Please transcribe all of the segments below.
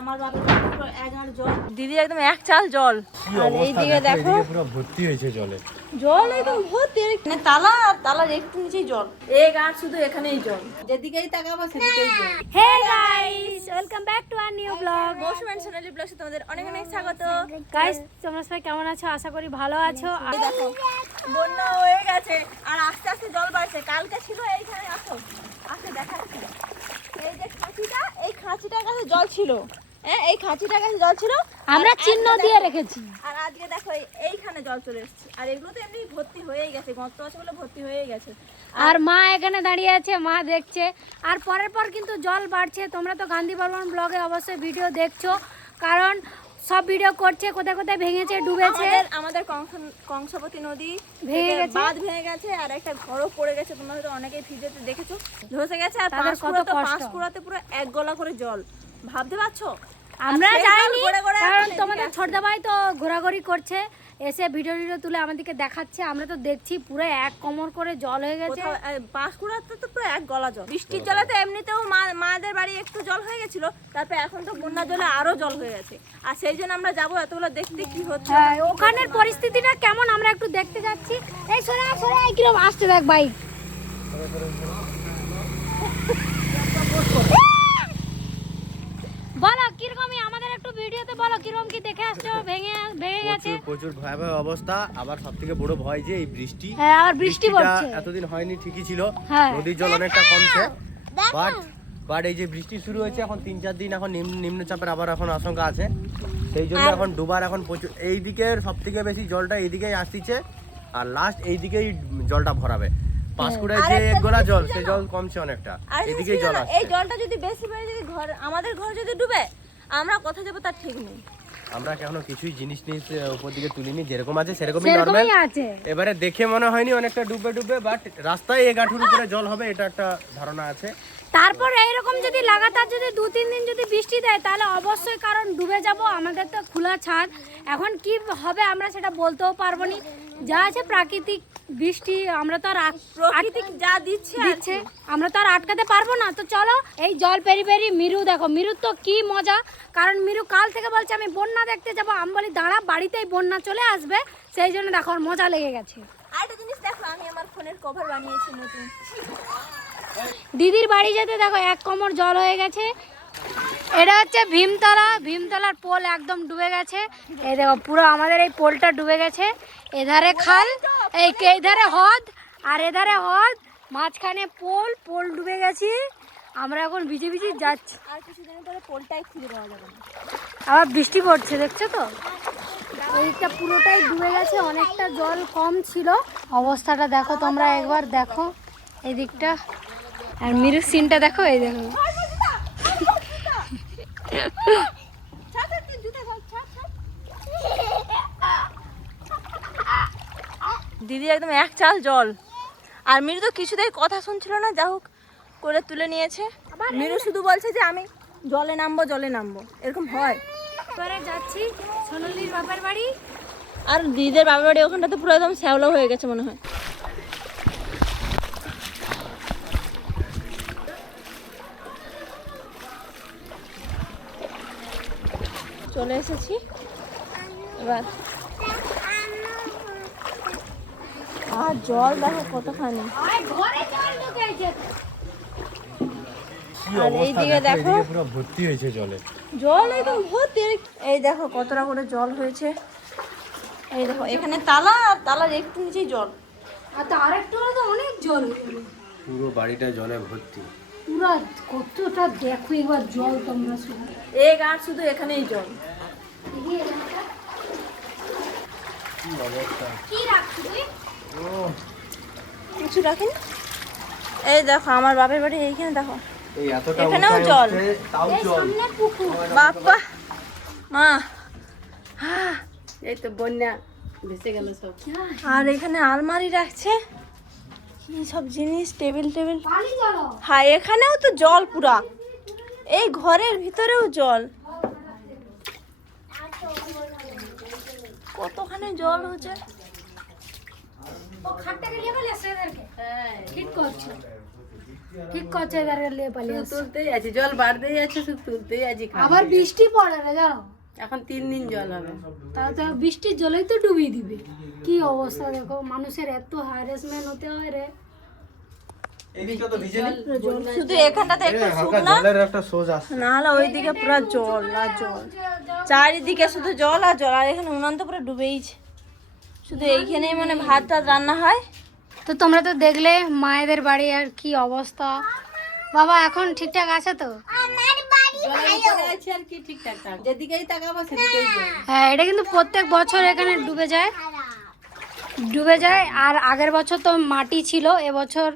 আমার দিদি একদম এক চাল জল। আর দেখো দেখো। পুরো ভর্তি হয়েছে জলে। জল একদম ভর্তি মানে তালা তালার একটু নিচেই জল। এক আর শুধু এখানেই জল। যেদিকেই তাকাবো সেদিকেই জল। Hey guys welcome back to our new vlog Sonali তোমাদের অনেক অনেক স্বাগত। গাইস তোমরা সবাই কেমন আছো? আশা করি ভালো আছো। আর দেখো বন্যা হয়ে গেছে আর আস্তে আস্তে জল বাড়ছে। কালকে ছিল এইখানে আসো। আসো দেখাচ্ছি। এই যে খাঁচিটা এই খাঁচিটার কাছে জল ছিল। হ্যাঁ এই খাঁচিটার কাছে জল ছিল। আমরা আর চিহ্ন দিয়ে রেখেছি। আর আজকে দেখো এইখানে জল চলে এসেছে। আর এগুলো তো এমনি ভর্তি হয়েই গেছে গর্ত আছে বলে ভর্তি হয়েই গেছে। আর মা এখানে দাঁড়িয়ে আছে মা দেখছে। আর পরের পর কিন্তু জল বাড়ছে। তোমরা তো গান্ধী বর্মন ব্লগে অবশ্যই ভিডিও দেখছ। কারণ সব ভিডিও করছে কোথায় কোথায় ভেঙেছে ডুবেছে। আমাদের কংসাবতী নদী ভেঙে গেছে। বাঁধ ভেঙে গেছে আর একটা ঘরও পড়ে গেছে তোমরা হয়তো অনেকেই ভিডিওতে দেখেছ। ধসে গেছে আর তাদের কত পাঁশকুড়াতে। পুরো এক গলা করে জল। ভাবতে পারছ? আমরা যাইনি কারণ তোমাদের ছোটদা ভাই তো ঘোরাঘুরি করছে। এসে ভিডিও ভিডিও তুলে আমাদেরকে দেখাচ্ছে। আমরা তো দেখছি পুরো এক কোমর করে জল হয়ে গেছে। পাঁশকুড়াতে তো পুরো এক গলা জল। বৃষ্টির জলে তো এমনিতেও মা- মাদের বাড়ি একটু জল হয়ে গেছিল তারপর এখন তো বন্যা জলে আরও জল হয়ে গেছে। আর সেই জন্য আমরা যাব এতগুলো দেখতে কি হচ্ছে? হ্যাঁ ওখানের পরিস্থিতিটা কেমন আমরা একটু দেখতে যাচ্ছি। এই সরে সরে আসছে দেখ বাইক বলো কিরকমই? আমাদের একটু ভিডিওতে বলো কীরকম কি দেখে আসছো? ভেঙে ভেঙে গেছে? প্রচুর ভয়াবহ অবস্থা। আবার সব থেকে বড় ভয় যে এই বৃষ্টি। হ্যাঁ আর বৃষ্টি পড়ছে। এতদিন হয়নি ঠিকই ছিল। হ্যাঁ। নদীর জল অনেকটা কমছে। বাট বাট এই যে বৃষ্টি শুরু হয়েছে এখন তিন চার দিন এখন নিম্নচাপের আবার এখন আশঙ্কা আছে। সেই জন্য এখন ডুবার এখন প্রচুর এই দিকের সব থেকে বেশি জলটা এইদিকেই আসতিছে। আর লাস্ট এই দিকেই জলটা ভরাবে। পাঁশকুড়ায় যে এক গোলা জল সেই জল কমছে অনেকটা। এদিকেই জল এই জলটা যদি বেশি বেড়ে যদি ঘর আমাদের ঘর যদি ডুবে আমরা কোথায় যাব তার ঠিক নেই। আমরা এখনও কিছুই জিনিস নিয়ে উপর দিকে তুলিনি? যেরকম আছে সেরকমই নর্মাল এবারে দেখে মনে হয়নি অনেকটা ডুবে ডুবে বাট রাস্তায় এক আঠুর উপরে জল হবে এটা একটা ধারণা আছে। তারপর এইরকম যদি লাগাতার যদি দু তিন দিন যদি বৃষ্টি দেয় তাহলে অবশ্যই কারণ ডুবে যাব আমাদের তো খোলা ছাদ। এখন কি হবে আমরা সেটা বলতেও পারব না। যা আছে প্রাকৃতিক বৃষ্টি আমরা তো আর প্রকৃতি যা দিচ্ছে আমরা তো আর আটকাতে পারব না। তো চলো এই জল পেরি পেরি মিরু দেখো মিরুর তো কি মজা। কারণ মিরু কাল থেকে বলছে আমি বন্যা দেখতে যাব। আমি বলি দাঁড়া বাড়িতেই বন্যা চলে আসবে। সেই জন্য দেখো ওর মজা লেগে গেছে। আরেকটা জিনিস দেখো আমি আমার ফোনের কভার বানিয়েছি নতুন। দিদির বাড়ি যেতে দেখো এক কোমর জল হয়ে গেছে। এটা হচ্ছে ভীমতলা, ভীমতলার পোল একদম ডুবে গেছে। এই দেখো, পুরো আমাদের এই পোলটা ডুবে গেছে। এধারে খাল, এই এধারে হদ আর এধারে হদ মাঝখানে পোল পোল ডুবে গেছি। আমরা এখন ভিজে ভিজে যাচ্ছি। আর কিছুদিন পরে পোলটাই খুঁজে পাওয়া যাবে আবার বৃষ্টি পড়ছে, দেখছ তো? এইটা পুরোটাই ডুবে গেছে, অনেকটা জল কম ছিল। অবস্থাটা দেখো, তোমরা একবার দেখো। এই দিকটা। আর মিরুর সিনটা দেখো, এই দেখো ছাড়, ছাড়, তুই জুতো ছাড়, ছাড়, ছাড়। দিদি একদম এক চাল জল। আর মিরু তো কিছুতেই কথা শুনছিল না যা হোক করে তুলে নিয়েছে। মিরু শুধু বলছে যে আমি জলে নামবো জলে নামবো। এরকম হয়। যাচ্ছি সোনালির বাবার বাড়ি। আর দিদিদের বাবার বাড়ি ওখানটা তো পুরো একদম শ্যাওলা হয়ে গেছে মনে হয়। চলে এসেছি। এবার আর জল দেখো কতখানি। আর এইদিকে দেখো ভর্তি হয়েছে জলে। জল একদম ভর্তি। এই দেখো কতটা করে জল হয়েছে। এই দেখো এখানে তালা আর তালার একটু নিচেই জল। আর তার একটু তো অনেক জল পুরো বাড়িটা জলে ভর্তি। পুরো কতটা দেখো এবার জল তোমরা শুধু। এক আর শুধু এখানেই জল। কিছু রাখেন এই দেখো আমার বাপের বাড়ি এইখানে দেখো। এখানেও জল। বাপ্পা। মা। এই তো বন্যা ভেসে গেল সব। আর এখানে আলমারি রাখছে। কি সব জিনিস টেবিল টেবিল। হ্যাঁ এখানেও তো জল পুরা। এই ঘরের ভিতরেও জল। কতখানি জল হচ্ছে? ও খাটটাকে নিয়ে গেলে সেদেরকে ঠিক করছে। ঠিক করছে এদারে নিয়ে পালিয়ে আসছে। তুলতেই আছে জল বাড়তেই আছে শুধু তুলতেই আছে আবার বৃষ্টি পড়ে রে জানো? এখন তিন দিন জল হবে। তাহলে তো বৃষ্টির জলেই তো ডুবিয়ে দিবে। কি অবস্থা দেখো মানুষের এত হ্যারাসমেন্ট হতে হয় রে। শুধু এখানটাতে একটু হালকা শুকনা। জলের একটা সোজ আসছে। না হলে ওইদিকে পুরো জল আর জল। চারিদিকে শুধু জল আর জল আর এখানে উনান তো পুরো ডুবেইছে। শুধু এইখানেই মানে ভাত টাত রান্না হয়। তো তোমরা তো দেখলে মায়েদের বাড়ি আর কি অবস্থা। বাবা এখন ঠিকঠাক আছে তো? হ্যাঁ এটা কিন্তু প্রত্যেক বছর এখানে ডুবে যায়। ডুবে যায়। আর আগের বছর তো মাটি ছিল এবছর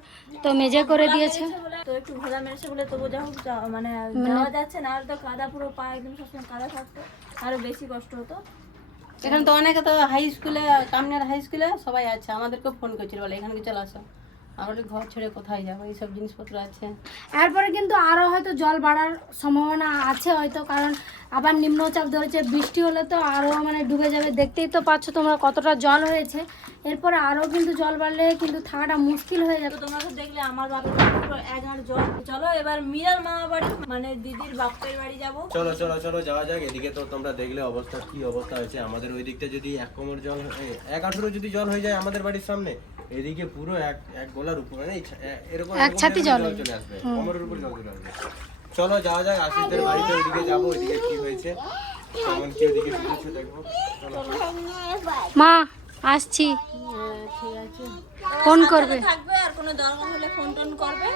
তো মেজে করে দিয়েছে। তো একটু ঘোলা মেরেছে বলে তবু যা হোক মানে যাওয়া যাচ্ছে না আর তো কাদা পুরো পা একদম সবসময় কাদা থাকতো আরও বেশি কষ্ট হতো। এখানে তো অনেকে তো হাই স্কুলে কামনার হাই স্কুলে সবাই আছে আমাদেরকে ফোন করছিল বলে এখানে চলে আসো। আমরা ঘর ছেড়ে কোথায় যাব? এইসব জিনিসপত্র আছে। এরপরে কিন্তু আরও হয়তো জল বাড়ার সম্ভাবনা আছে হয়তো কারণ আবার নিম্নচাপ ধরেছে। বৃষ্টি হলে তো আরও মানে ডুবে যাবে। দেখতেই তো পাচ্ছ তোমরা কতটা জল হয়েছে। এরপরে আরও কিন্তু জল বাড়লে কিন্তু থাকাটা মুশকিল হয়ে যাবে। তোমরা তো দেখলে আমার বাপের পুরো এক জল। চলো এবার মিরার মামা বাড়ি মানে দিদির বাপের বাড়ি যাব। চলো চলো চলো যাওয়া যাক। এদিকে তো তোমরা দেখলে অবস্থা কি অবস্থা হয়েছে। আমাদের ওই দিকটা যদি এক কোমর জল এক আঠুরো যদি জল হয়ে যায় আমাদের বাড়ির সামনে এদিকে পুরো এক এক গোলার উপর মানে এরকম এক ছাতি জল। চলে আসবে। কোমরের উপর জল চলে আসবে। চলো যাওয়া যাক আশিসদের বাড়িতে ওইদিকে যাব ওইদিকে কি হয়েছে। কেমন কি ওইদিকে দেখব চলো। মা আসছি। হ্যাঁ ঠিক আছে ফোন করবে। থাকবে আর কোনো দরকার হলে ফোন টোন করবে।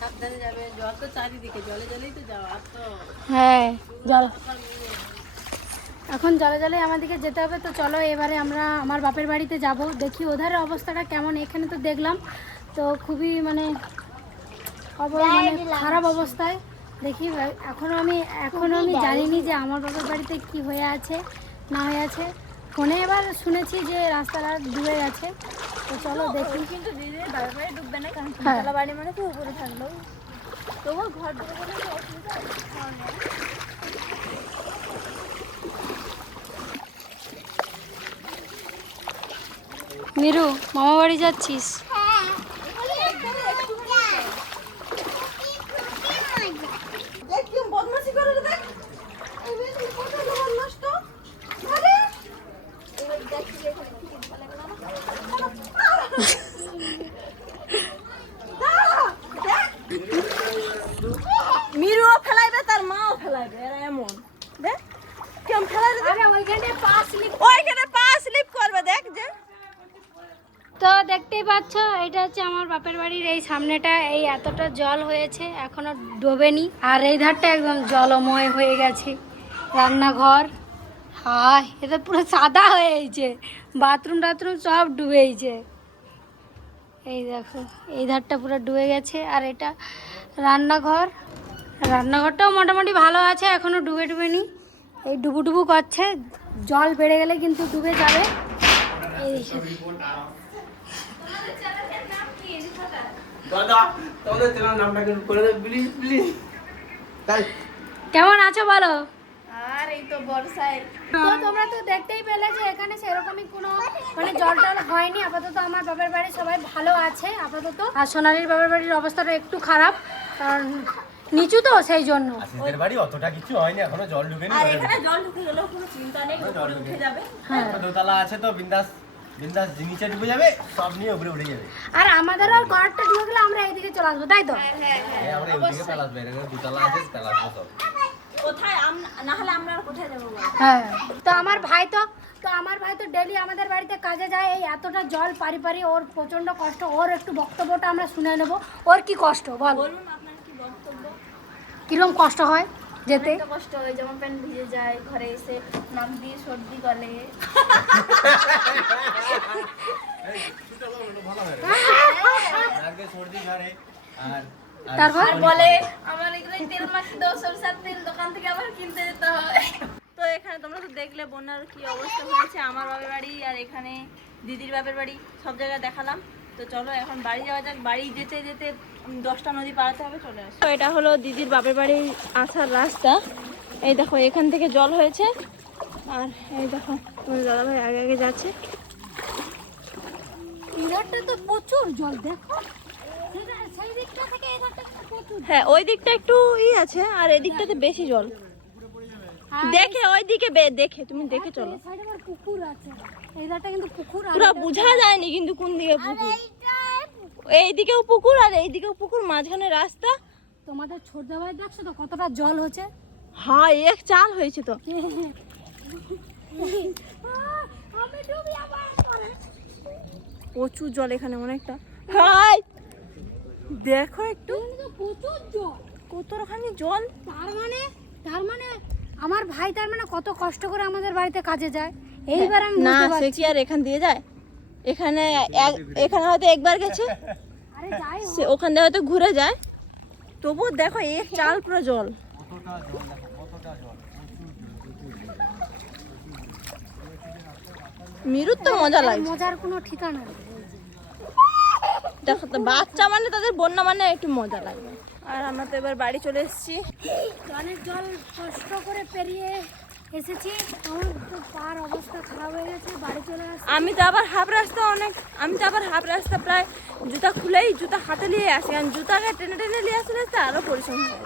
সাবধানে যাবে। জল তো চারিদিকে জলে জলেই তো যাওয়া আর তো হ্যাঁ জল। এখন জলে জলে আমাদেরকে যেতে হবে তো চলো এবারে আমরা আমার বাপের বাড়িতে যাব। দেখি ওধারের অবস্থাটা কেমন এখানে তো দেখলাম। তো খুবই মানে মানে খারাপ অবস্থায় দেখি এখনও আমি এখনও আমি জানিনি যে আমার বাবার বাড়িতে কি হয়ে আছে না হয়ে আছে। ফোনে এবার শুনেছি যে রাস্তাটা ডুবে গেছে তো চলো দেখি। কিন্তু দিদির বাপের বাড়ি ডুববে না কারণ হ্যাঁ। তিনতলা বাড়ি মানে তো উপরে থাকল। তবুও ঘর ডুবে। মিরু মামা বাড়ি যাচ্ছিস দেখ কি বদমাশি করে রে দেখ এই মেয়েটা কত বড় বদমাশ তো আরে এবার দেখ কি এখানে কি বলে গেল না মিরুও তার মাও ফেলাইবে এরা এমন। দেখ কেমন ফেলাই রে আরে ওইখানে পা স্লিপ ওইখানে পা স্লিপ করবে দেখ যে তো দেখতেই পাচ্ছ এটা হচ্ছে আমার বাপের বাড়ির এই সামনেটা এই এতটা জল হয়েছে এখনও ডোবেনি। আর এই ধারটা একদম জলময় হয়ে গেছে। রান্নাঘর হায় এটা পুরো সাদা হয়ে গেছে। বাথরুম টাথরুম সব ডুবেছে এই দেখো এই ধারটা পুরো ডুবে গেছে। আর এটা রান্নাঘর রান্নাঘরটাও মোটামুটি ভালো আছে এখনও ডুবে ডুবেনি। এই ডুবু ডুবু করছে জল বেড়ে গেলে কিন্তু ডুবে যাবে। এই দাদা তোমাদের চ্যানেল নামটা একটু করে দেবে প্লিজ প্লিজ তাই। কেমন আছো বলো? আর এই তো বর্ষায় তো তোমরা তো দেখতেই পেলে যে এখানে সেরকমই কোনো মানে জল টল হয়নি। আপাতত আমার বাবার বাড়ি সবাই ভালো আছে আপাতত। আর সোনালির বাবার বাড়ির অবস্থাটা একটু খারাপ কারণ নিচু তো সেই জন্য। আশিসদের বাড়ি অতটা কিছু হয়নি এখনও জল ঢুকেনি আর এখানে জল ঢুকে গেলেও কোনো চিন্তা নেই উপরে উঠে যাবে। একটা দোতলা আছে তো বিন্দাস বিন্দাস নিচে ডুবে যাবে সব নিয়ে উপরে উঠে যাবে। আর আমাদেরও আর ঘরটা ঢুকে গেলে আমরা এইদিকে চলে আসব তাই তো? এই আমরা এইদিকে পালাসবে এখানে দোতলা আছে পালাসবো সব। কোথায়? না হলে আমরা কোথায় যাব হ্যাঁ তো আমার ভাই তো তো আমার ভাই তো ডেলি আমাদের বাড়িতে কাজে যায় এই এতটা জল পারি পারি ওর প্রচণ্ড কষ্ট ওর একটু বক্তব্যটা আমরা শুনে নেব ওর কি কষ্ট বল। বলুন কীরকম কষ্ট হয় যেতে? কষ্ট হয় জামা প্যান্ট ভিজে যায় ঘরে এসে নাক দিয়ে সর্দি গলে। আর তারপর বলে আমার এগুলো তেল মাখি দাও সরষার তেল দোকান থেকে আবার কিনতে যেতে হয়। তো এখানে তোমরা তো দেখলে বন্যার কি অবস্থা হয়েছে। আমার বাপের বাড়ি আর এখানে দিদির বাপের বাড়ি সব জায়গায় দেখালাম। তো চলো এখন বাড়ি যাওয়া যাক। বাড়ি যেতে যেতে দশটা নদী পাড়াতে হবে চলে আসো। তো এটা হলো দিদির বাপের বাড়ি আসার রাস্তা। এই দেখো এখান থেকে জল হয়েছে। আর এই দেখো তোমার দাদাভাই আগে আগে যাচ্ছে। তো প্রচুর জল দেখো। সেটা সেই দিকটা থেকে এই ধারটা কিন্তু প্রচুর হ্যাঁ ওই দিকটা একটু ই আছে আর এদিকটাতে বেশি জল। দেখে ওই দিকে দেখে তুমি দেখে চলো। পুকুর আছে। কিন্তু পুকুর পুরো বোঝা যায়নি কিন্তু কোন দিকে পুকুর। এইদিকেও পুকুর আর এইদিকেও পুকুর মাঝখানে রাস্তা। তোমাদের ছোট ভাই দেখছ তো কতটা জল হচ্ছে? হ্যাঁ এক চাল হয়েছে তো। প্রচুর জল এখানে অনেকটা। হাই দেখো একটু। প্রচুর জল। কতখানি জল। তার মানে তার মানে আমার ভাই তার মানে কত কষ্ট করে আমাদের বাড়িতে কাজে যায়? এইবার আমি না সে কি আর এখান দিয়ে যায়? এখানে এখানে হয়তো একবার গেছে। আরে যাই সে ওখান দিয়ে হয়তো ঘুরে যায়। তবুও দেখো এক চাল পুরো জল। মিরুর তো মজা লাগছে। মজার কোনো ঠিকানা দেখো তো বাচ্চা মানে তাদের বন্যা মানে একটু মজা লাগবে আর আমরা তো এবার বাড়ি চলে এসেছি। অনেক জল কষ্ট করে পেরিয়ে এসেছি। আমার তো পার অবস্থা খারাপ হয়ে গেছে বাড়ি চলে আসছি। আমি তো আবার হাফ রাস্তা অনেক আমি তো আবার হাফ রাস্তা প্রায় জুতা খুলেই জুতা হাতে নিয়ে আসি কারণ জুতাকে টেনে টেনে নিয়ে আসলে আরও আরও পরিশ্রম হয়।